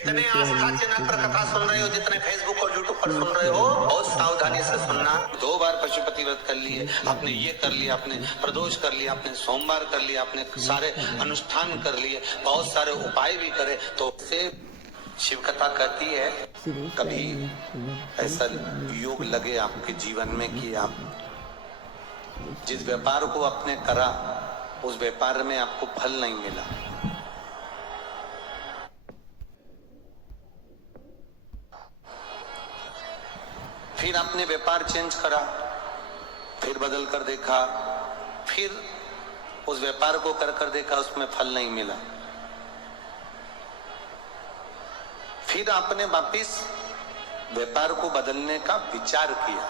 जितने आस्था चैनल पर कथा सुन रहे हो, जितने फेसबुक और यूट्यूब पर सुन रहे हो, बहुत सावधानी से सुनना। 2 बार पशुपति व्रत कर लिए आपने, ये कर लिया आपने, प्रदोष कर लिया आपने, सोमवार कर लिया आपने, सारे अनुष्ठान कर लिए, बहुत सारे उपाय भी करे, तो से शिव कथा कहती है कभी ऐसा योग लगे आपके जीवन में कि आप जिस व्यापार को आपने करा उस व्यापार में आपको फल नहीं मिला, फिर आपने व्यापार चेंज करा, फिर बदल कर देखा, फिर उस व्यापार को कर देखा, उसमें फल नहीं मिला, फिर आपने वापिस व्यापार को बदलने का विचार किया,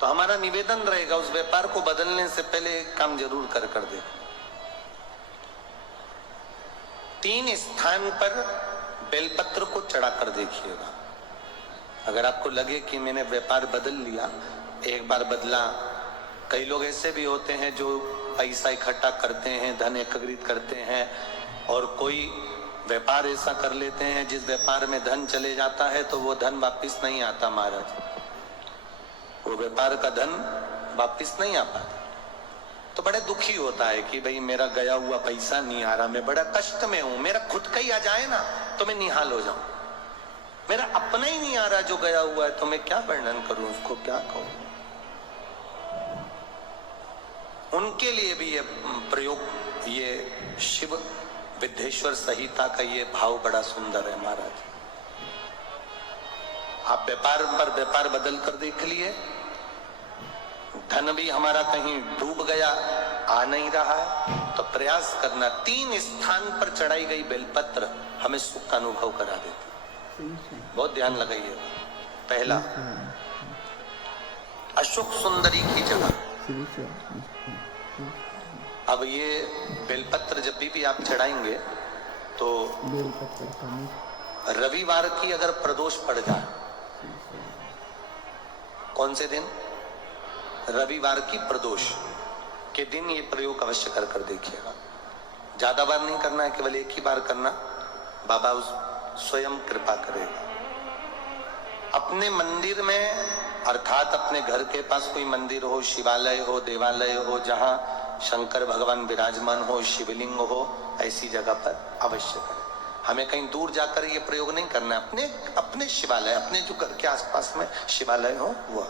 तो हमारा निवेदन रहेगा उस व्यापार को बदलने से पहले एक काम जरूर कर देखो। 3 स्थान पर बेलपत्र को चढ़ा कर देखिएगा। अगर आपको लगे कि मैंने व्यापार बदल लिया, एक बार बदला, कई लोग ऐसे भी होते हैं जो पैसा इकट्ठा करते हैं, धन एकत्रित करते हैं, और कोई व्यापार ऐसा कर लेते हैं जिस व्यापार में धन चले जाता है तो वो धन वापिस नहीं आता महाराज, वो व्यापार का धन वापिस नहीं आ पाता, तो बड़े दुखी होता है कि भाई मेरा गया हुआ पैसा नहीं आ रहा, मैं बड़ा कष्ट में हूं, मेरा खुद का ही आ जाए ना तो मैं निहाल हो जाऊं, मेरा अपना ही नहीं आ रहा जो गया हुआ है, तो मैं क्या वर्णन करूं, उसको क्या कहूं। उनके लिए भी ये प्रयोग, ये शिव विद्येश्वर संहिता का ये भाव बड़ा सुंदर है महाराज। आप व्यापार पर व्यापार बदल कर देख लिए, धन भी हमारा कहीं डूब गया, आ नहीं रहा है, तो प्रयास करना 3 स्थान पर चढ़ाई गई बेलपत्र हमें सुख का अनुभव करा देती। बहुत ध्यान लगाइए। पहला, अशोक सुंदरी की जगह। अब ये बेलपत्र जब भी आप चढ़ाएंगे तो रविवार की अगर प्रदोष पड़ जाए, कौन से दिन? रविवार की प्रदोष के दिन ये प्रयोग अवश्य कर देखिएगा। ज्यादा बार नहीं करना है, केवल एक ही बार करना, बाबा उस स्वयं कृपा करेगा। अपने मंदिर में, अर्थात अपने घर के पास कोई मंदिर हो, शिवालय हो, देवालय हो, जहां शंकर भगवान विराजमान हो, शिवलिंग हो, ऐसी जगह पर अवश्य करें। हमें कहीं दूर जाकर ये प्रयोग नहीं करना है, अपने शिवालय, अपने जो घर के आसपास में शिवालय हो वो।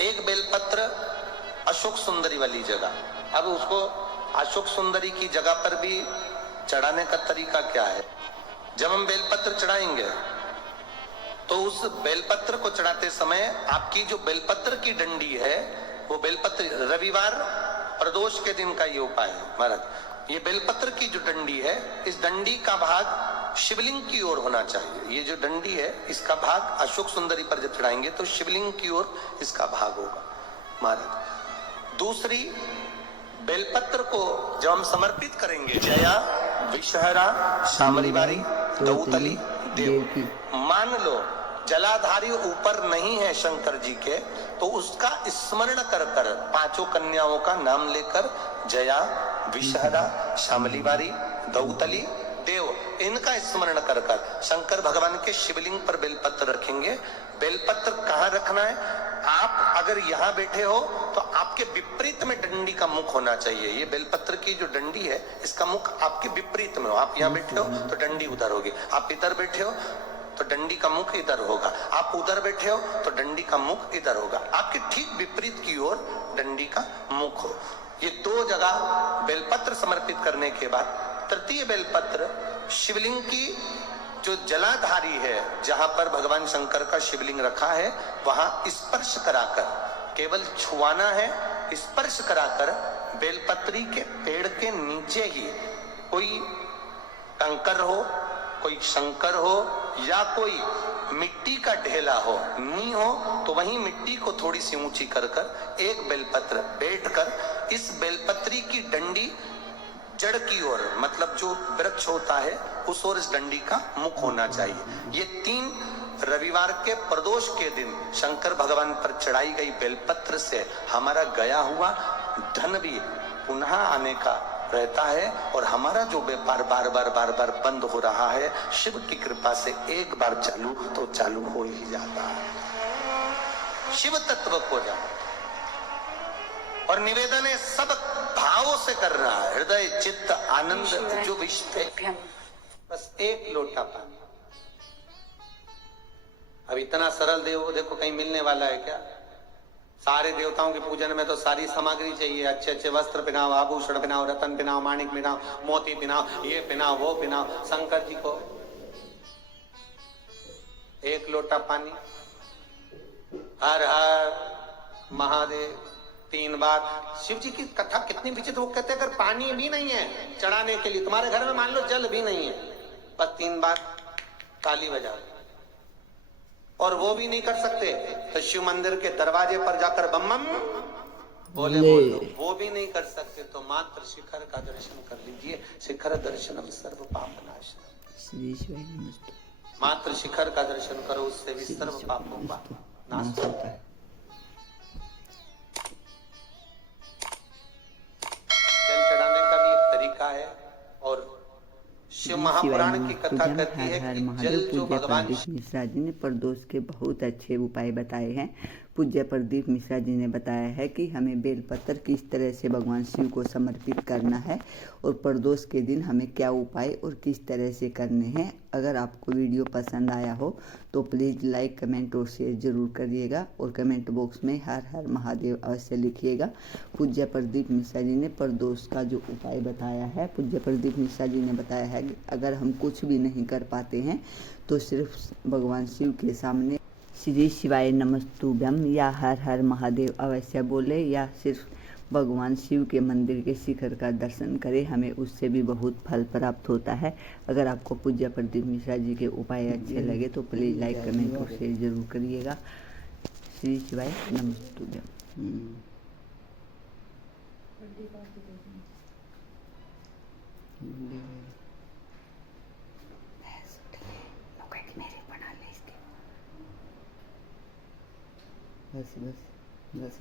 एक बेलपत्र अशोक सुंदरी वाली जगह। अब उसको अशोक सुंदरी की जगह पर भी चढ़ाने का तरीका क्या है? जब हम बेलपत्र चढ़ाएंगे तो उस बेलपत्र को चढ़ाते समय आपकी जो बेलपत्र की डंडी है, वो बेलपत्र, रविवार प्रदोष के दिन का ये उपाय है महाराज। ये बेलपत्र की जो डंडी है, इस डंडी का भाग शिवलिंग की ओर होना चाहिए। ये जो डंडी है, इसका भाग अशोक सुंदरी पर जब चढ़ाएंगे तो शिवलिंग की ओर इसका भाग होगा महाराज। दूसरी, बेलपत्र को जब हम समर्पित करेंगे, जया विषहरा शामलीवारी दौतली देव, मान लो जलाधारी ऊपर नहीं है शंकर जी के, तो उसका स्मरण कर 5 कन्याओं का नाम लेकर जया विषहरा शामलीवारी दौतली देव, इनका स्मरण कर शंकर भगवान के शिवलिंग पर बेलपत्र रखेंगे। बेलपत्र कहाँ रखना है? आप अगर यहाँ बैठे हो तो आपके विपरीत में डंडी का मुख होना चाहिए। ये बेलपत्र की जो डंडी है, इसका मुख आपके विपरीत में हो। आप यहाँ बैठे हो तो डंडी उधर होगी, आप इधर बैठे हो तो डंडी का मुख इधर होगा, आप उधर बैठे हो तो डंडी का मुख इधर होगा, आपके ठीक विपरीत की ओर डंडी का मुख हो। ये 2 जगह बेलपत्र समर्पित करने के बाद तृतीय बेलपत्र शिवलिंग की जो जलाधारी है, जहां पर भगवान शंकर का शिवलिंग रखा है, वहां स्पर्श कराकर, केवल छुआना है, स्पर्श कराकर बेलपत्री के पेड़ के नीचे ही कोई कंकर हो, कोई शंकर हो या कोई मिट्टी का ढेला हो, नी हो, तो वहीं मिट्टी को थोड़ी सी ऊंची कर एक बेलपत्र बैठकर इस बेलपत्री की डंडी जड़ की ओर, मतलब जो वृक्ष होता है उस ओर इस डंडी का मुख होना चाहिए। ये 3 रविवार के प्रदोष के दिन शंकर भगवान पर चढ़ाई गई बेलपत्र से हमारा गया हुआ धन भी पुनः आने का रहता है और हमारा जो व्यापार बार बार बंद हो रहा है, शिव की कृपा से एक बार चालू तो चालू हो ही जाता है। शिव तत्व को जाओ और निवेदन है सब भावों से कर रहा है, हृदय चित्त आनंद जो विश्व, बस एक लोटा पानी। अब इतना सरल देव देखो कहीं मिलने वाला है क्या? सारे देवताओं के पूजन में तो सारी सामग्री चाहिए, अच्छे अच्छे वस्त्र पहनाओ, आभूषण पहनाओ, रतन पहनाओ, माणिक पहनाओ, मोती पहनाओ, ये पहनाओ वो पहनाओ। शंकर जी को एक लोटा पानी, हर हर महादेव 3 बार। शिव जी की कथा कितनी विचित्र, वो कहते हैं अगर पानी भी नहीं है चढ़ाने के लिए, तुम्हारे घर में मान लो जल भी नहीं है, बस 3 बार ताली बजा, और वो भी नहीं कर सकते तो शिव मंदिर के दरवाजे पर जाकर बम बम बोले बोलो, वो भी नहीं कर सकते तो मात्र शिखर का दर्शन कर लीजिए। शिखर दर्शनम सर्व पाप नाशनम, मात्र शिखर का दर्शन करो, उससे भी सर्व पापों का नाश होता है। जल चढ़ाने का भी एक तरीका है, और शिव महापुराण की कथा कहती है कि जल जो भगवान मिश्रा जी ने प्रदोष के बहुत अच्छे उपाय बताए हैं। पूज्य प्रदीप मिश्रा जी ने बताया है कि हमें बेलपत्र किस तरह से भगवान शिव को समर्पित करना है और प्रदोष के दिन हमें क्या उपाय और किस तरह से करने हैं। अगर आपको वीडियो पसंद आया हो तो प्लीज़ लाइक कमेंट और शेयर ज़रूर करिएगा, और कमेंट बॉक्स में हर हर महादेव अवश्य लिखिएगा। पूज्य प्रदीप मिश्रा जी ने प्रदोष का जो उपाय बताया है, पूज्य प्रदीप मिश्रा जी ने बताया है कि अगर हम कुछ भी नहीं कर पाते हैं तो सिर्फ भगवान शिव के सामने श्री शिवाय नमस्तुभ्यम या हर हर महादेव अवश्य बोले, या सिर्फ भगवान शिव के मंदिर के शिखर का दर्शन करें, हमें उससे भी बहुत फल प्राप्त होता है। अगर आपको पूज्य प्रदीप मिश्रा जी के उपाय अच्छे लगे तो प्लीज़ लाइक कमेंट और शेयर जरूर करिएगा। श्री शिवाय नमस्तुभ्यम। बस बस बस